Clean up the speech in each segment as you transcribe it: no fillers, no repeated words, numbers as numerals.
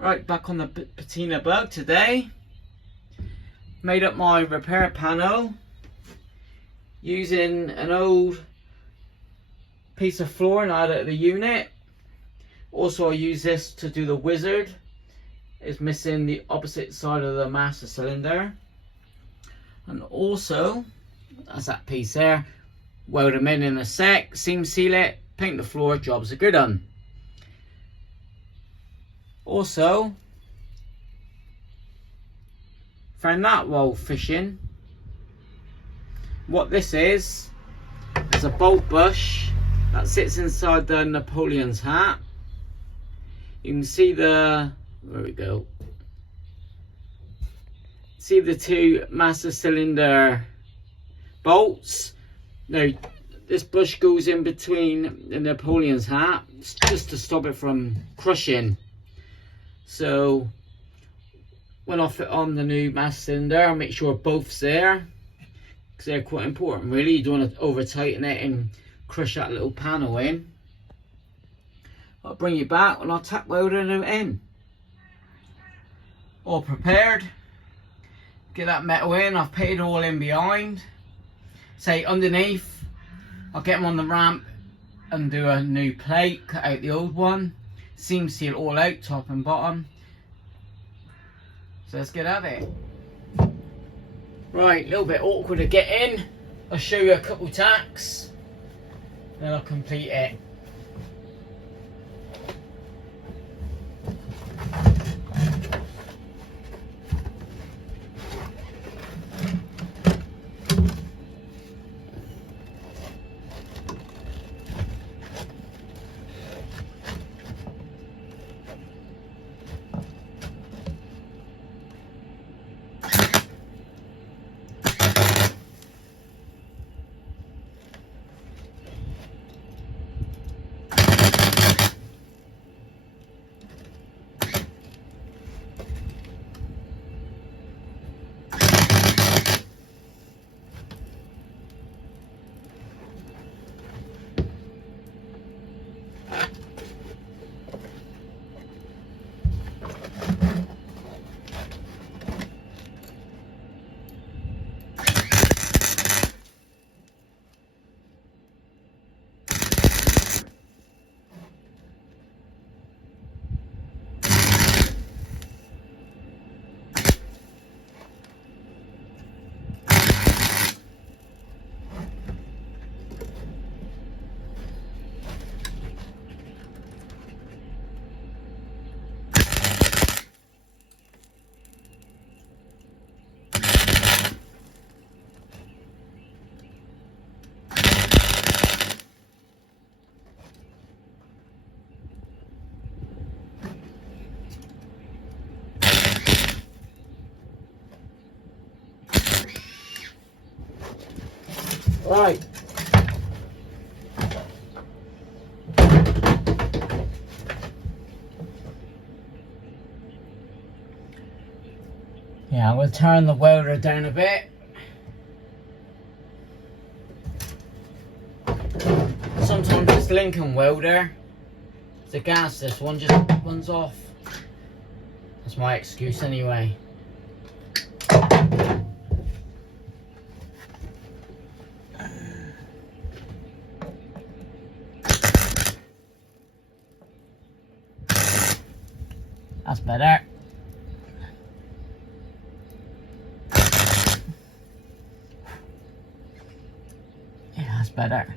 Right, back on the Patina Bug today. Made up my repair panel using an old piece of flooring out of the unit. Also I use this to do the wizard. It's missing the opposite side of the master cylinder. And also, that's that piece there. Weld them in a sec, seam seal it, paint the floor, jobs are good done. Also, found that while fishing. What this is a bolt bush that sits inside the Napoleon's hat. You can see there we go. See the two master cylinder bolts. Now this bush goes in between the Napoleon's hat just to stop it from crushing. So when I fit on the new master cylinder, I'll make sure both's there, because they're quite important really. You don't want to over tighten it and crush that little panel in. I'll bring you back when I'll tack welding it in. All prepared. Get that metal in. I've put it all in behind. Say underneath, I'll get them on the ramp and do a new plate, cut out the old one, seam seal all out, top and bottom. So let's get at it. Right, a little bit awkward to get in. I'll show you a couple tacks, then I'll complete it. Right. Yeah, I'm going to turn the welder down a bit. Sometimes this Lincoln welder, it's a gas, this one just runs off. That's my excuse anyway. That's better. Yeah, that's better.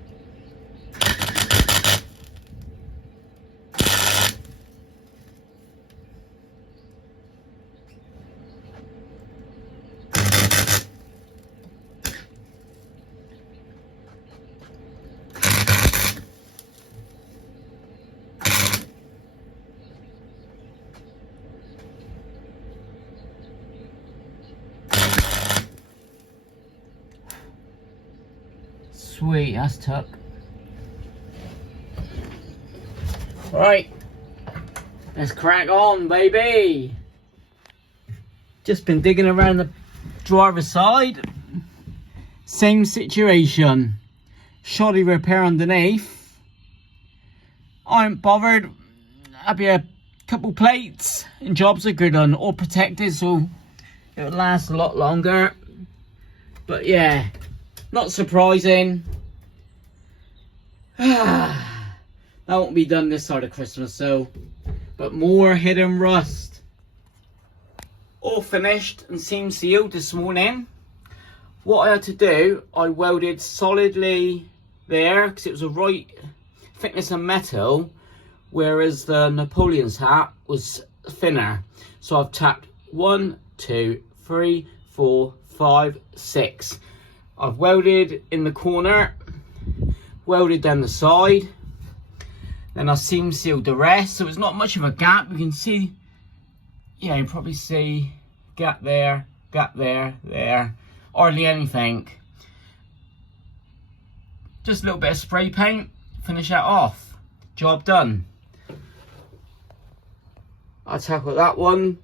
Sweet, that's tough. Right, let's crack on, baby. Just been digging around the driver's side. Same situation. Shoddy repair underneath. I ain't bothered. I'll be a couple plates, and jobs are good on, all protected, so it'll last a lot longer. But yeah, not surprising. That won't be done this side of Christmas, so, but more hidden rust. All finished and seam sealed this morning. What I had to do, I welded solidly there because it was the right thickness of metal, whereas the Napoleon's hat was thinner. So I've tapped 1, 2, 3, 4, 5, 6. I've welded in the corner, welded down the side, then I seam sealed the rest, so it's not much of a gap. You can see, yeah, you probably see gap there, there, hardly anything. Just a little bit of spray paint, finish that off, job done. I'll tackle that one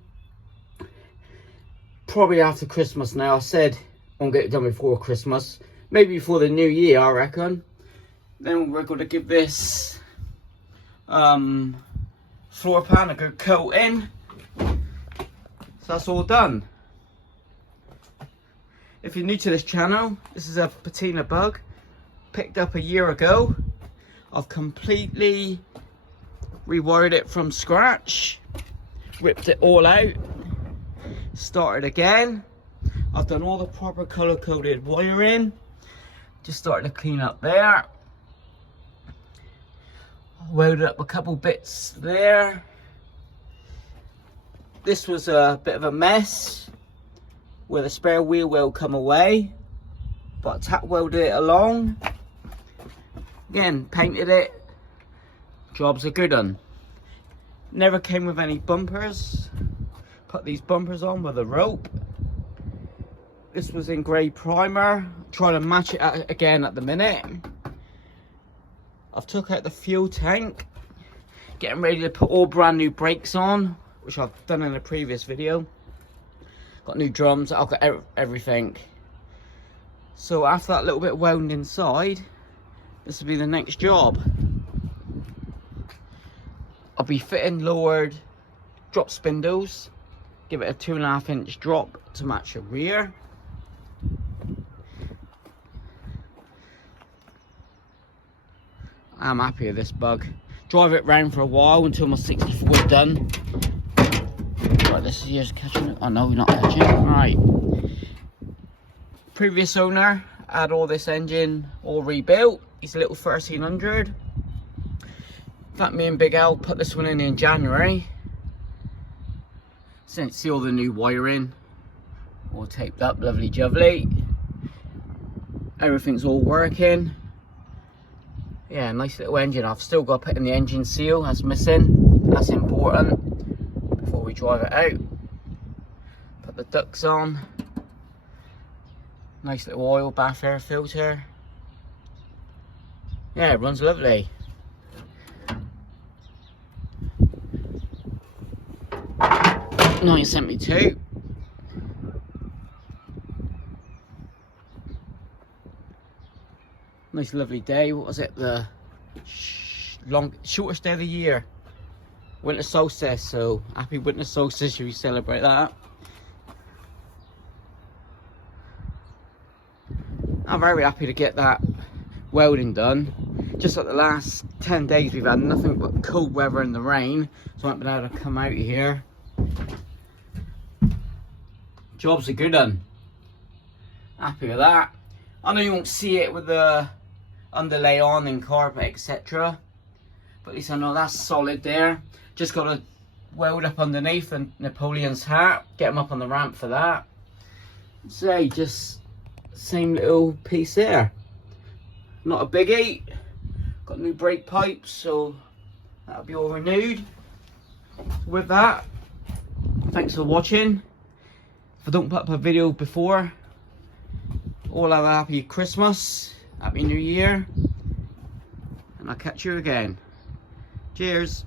probably after Christmas now. I said I won't get it done before Christmas, maybe before the new year, I reckon. Then we're going to give this floor pan a good coating. So that's all done. If you're new to this channel, this is a Patina Bug, picked up a year ago. I've completely rewired it from scratch, ripped it all out, started again. I've done all the proper color coded wiring, just started to clean up there. Welded up a couple bits there. This was a bit of a mess where the spare wheel will come away, but I tack welded it along. Again, painted it. Job's a good one. Never came with any bumpers. Put these bumpers on with a rope. This was in grey primer. Trying to match it again at the minute. I've took out the fuel tank, getting ready to put all brand new brakes on, which I've done in a previous video. Got new drums, I've got everything. So after that little bit of welding inside, this will be the next job. I'll be fitting lowered drop spindles, give it a 2.5 inch drop to match the rear. I'm happy with this Bug. Drive it round for a while until my 64 is done. Right, this here's catching it. Oh no, we're not catching it. Right. Previous owner had all this engine all rebuilt. It's a little 1300. In fact, me and Big Al put this one in January. So you see all the new wiring, all taped up, lovely jubbly. Everything's all working. Yeah, nice little engine. I've still got to put in the engine seal, that's missing. That's important before we drive it out. Put the ducts on. Nice little oil bath air filter. Yeah, it runs lovely. No, you sent me two. Nice lovely day. What was it? The shortest day of the year. Winter solstice, so happy winter solstice. Should we celebrate that? I'm very happy to get that welding done. Just like the last 10 days we've had nothing but cold weather and the rain, so I haven't been able to come out here. Job's a good one. Happy with that. I know you won't see it with the underlay on and carpet, etc. But at least I know that's solid there. Just got to weld up underneath the Napoleon's hat, get him up on the ramp for that. So just same little piece there. Not a biggie. Got new brake pipes, so that'll be all renewed. With that, thanks for watching. If I don't put up a video before, all have a happy Christmas, happy New Year, and I'll catch you again. Cheers.